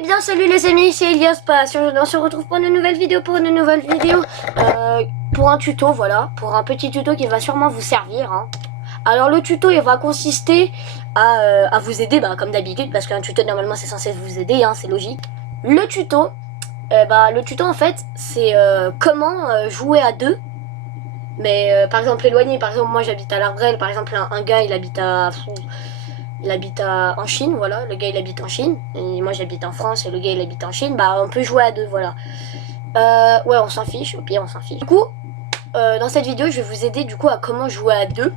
Eh bien salut les amis, c'est Elias Pass. On se retrouve pour une nouvelle vidéo, pour un tuto, voilà, pour un petit tuto qui va sûrement vous servir, hein. Alors le tuto il va consister à vous aider, comme d'habitude, parce qu'un tuto normalement c'est censé vous aider, hein, c'est logique. Le tuto en fait c'est comment jouer à deux. Mais par exemple éloigné, par exemple moi j'habite à l'Arbrel, par exemple un gars il habite en Chine, voilà, le gars il habite en Chine, et moi j'habite en France et le gars il habite en Chine, on peut jouer à deux, voilà. Ouais, on s'en fiche, au pire on s'en fiche. Du coup, dans cette vidéo je vais vous aider du coup à comment jouer à deux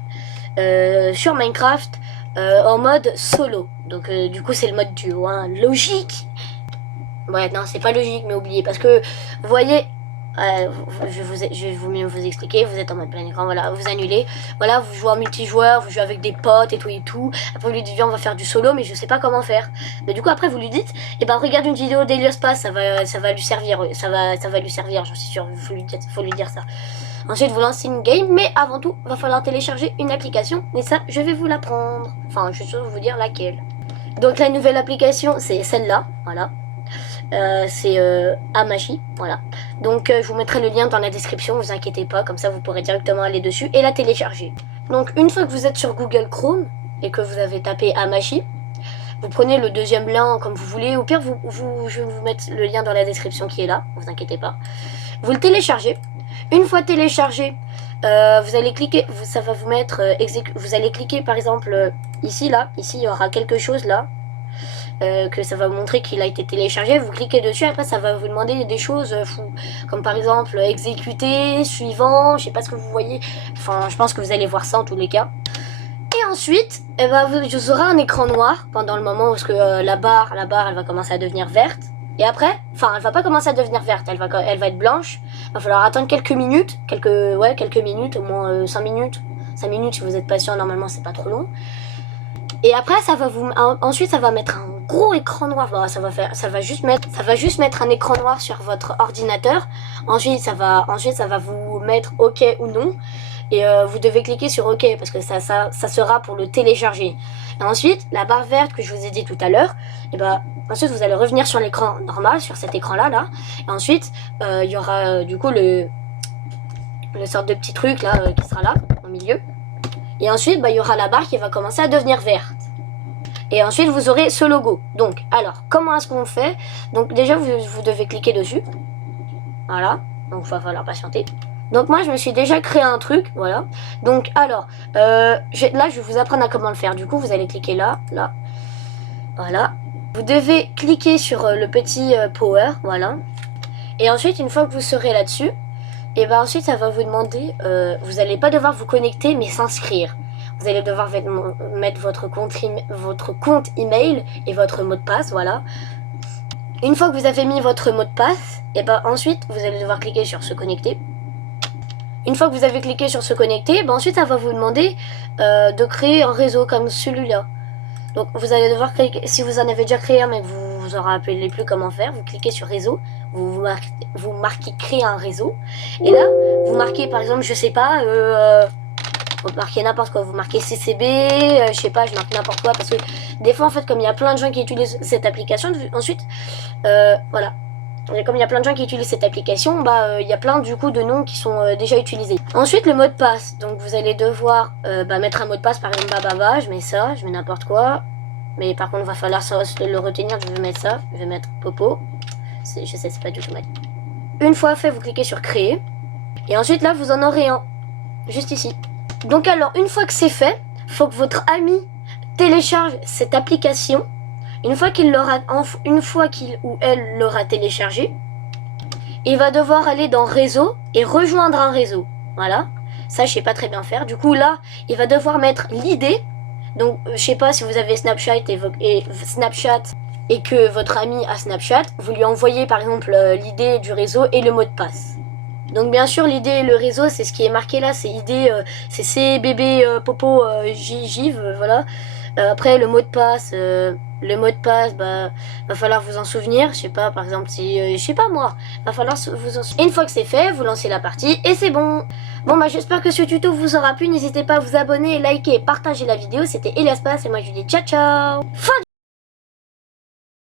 sur Minecraft en mode solo. Donc du coup c'est le mode duo, hein, logique. Ouais, non c'est pas logique mais oubliez, parce que vous voyez... je vais vous expliquer. Vous êtes en mode plein écran, voilà, vous annulez, voilà, vous jouez en multijoueur, vous jouez avec des potes et tout. Après vous lui dites viens on va faire du solo, mais je sais pas comment faire. Mais du coup après vous lui dites regarde une vidéo d'Elias Pass, ça va lui servir, ça va lui servir, j'en suis sûre. Faut lui dire ça. Ensuite vous lancez une game, mais avant tout va falloir télécharger une application, et ça je vais vous l'apprendre, enfin je suis sûre de vous dire laquelle. Donc la nouvelle application c'est celle-là, voilà. C'est Amashi, voilà. Donc je vous mettrai le lien dans la description, vous inquiétez pas, comme ça vous pourrez directement aller dessus et la télécharger. Donc une fois que vous êtes sur Google Chrome et que vous avez tapé Amashi, vous prenez le deuxième lien comme vous voulez, au pire je vais vous mettre le lien dans la description qui est là, vous inquiétez pas. Vous le téléchargez. Une fois téléchargé, vous allez cliquer, ça va vous mettre vous allez cliquer par exemple ici il y aura quelque chose là. Que ça va vous montrer qu'il a été téléchargé, vous cliquez dessus, après ça va vous demander des choses fous, comme par exemple exécuter, suivant, je sais pas ce que vous voyez, enfin je pense que vous allez voir ça en tous les cas. Et ensuite, vous aurez un écran noir pendant le moment où la barre elle va commencer à devenir verte, et après, enfin elle va pas commencer à devenir verte, elle va être blanche, il va falloir attendre quelques minutes, au moins 5 minutes si vous êtes patient, normalement c'est pas trop long. Et après ensuite ça va mettre un gros écran noir. Bon, ça va juste mettre un écran noir sur votre ordinateur. Ensuite ça va vous mettre OK ou non. Et vous devez cliquer sur OK parce que ça sera pour le télécharger. Et ensuite la barre verte que je vous ai dit tout à l'heure, ensuite vous allez revenir sur l'écran normal, sur cet écran là. Et ensuite il y aura du coup le sorte de petit truc là qui sera là au milieu. Et ensuite, il y aura la barre qui va commencer à devenir verte. Et ensuite, vous aurez ce logo. Donc, alors, comment est-ce qu'on fait? Donc, déjà, vous devez cliquer dessus. Voilà. Donc, il va falloir patienter. Donc, moi, je me suis déjà créé un truc. Voilà. Donc, alors, là, je vais vous apprendre à comment le faire. Du coup, vous allez cliquer là. Voilà. Vous devez cliquer sur le petit power. Voilà. Et ensuite, une fois que vous serez là-dessus, et ensuite ça va vous demander, vous n'allez pas devoir vous connecter mais s'inscrire. Vous allez devoir mettre votre compte email et votre mot de passe, voilà. Une fois que vous avez mis votre mot de passe, ensuite vous allez devoir cliquer sur se connecter. Une fois que vous avez cliqué sur se connecter, ensuite ça va vous demander de créer un réseau comme celui-là. Donc vous allez devoir cliquer, si vous en avez déjà créé un mais que vous vous en rappelez plus comment faire, vous cliquez sur réseau, vous marquez créer un réseau, et là vous marquez par exemple, je sais pas, vous marquez n'importe quoi, vous marquez CCB, je sais pas, je marque n'importe quoi, parce que des fois en fait comme il y a plein de gens qui utilisent cette application, ensuite voilà. Et comme il y a plein de gens qui utilisent cette application, il y a plein du coup de noms qui sont déjà utilisés. Ensuite le mot de passe, donc vous allez devoir mettre un mot de passe, par exemple je mets ça, je mets n'importe quoi. Mais par contre il va falloir le retenir, je vais mettre ça, je vais mettre Popo. Je sais c'est pas du tout mal. Une fois fait, vous cliquez sur créer. Et ensuite là vous en aurez un, juste ici. Donc alors une fois que c'est fait, faut que votre ami télécharge cette application. Une fois qu'il ou elle l'aura téléchargé, il va devoir aller dans réseau et rejoindre un réseau. Voilà. Ça, je sais pas très bien faire. Du coup, là, il va devoir mettre l'ID. Donc, je sais pas si vous avez Snapchat et que votre ami a Snapchat, vous lui envoyez par exemple l'ID du réseau et le mot de passe. Donc bien sûr l'ID et le réseau c'est ce qui est marqué là, c'est ID, c'est CBB Popo Giv, voilà. Après le mot de passe, va falloir vous en souvenir, je sais pas, par exemple si, je sais pas moi, va falloir vous en souvenir. Une fois que c'est fait, vous lancez la partie et c'est bon. Bon j'espère que ce tuto vous aura plu, n'hésitez pas à vous abonner, liker et partager la vidéo, c'était Elias Pass et moi je vous dis ciao ciao. Fin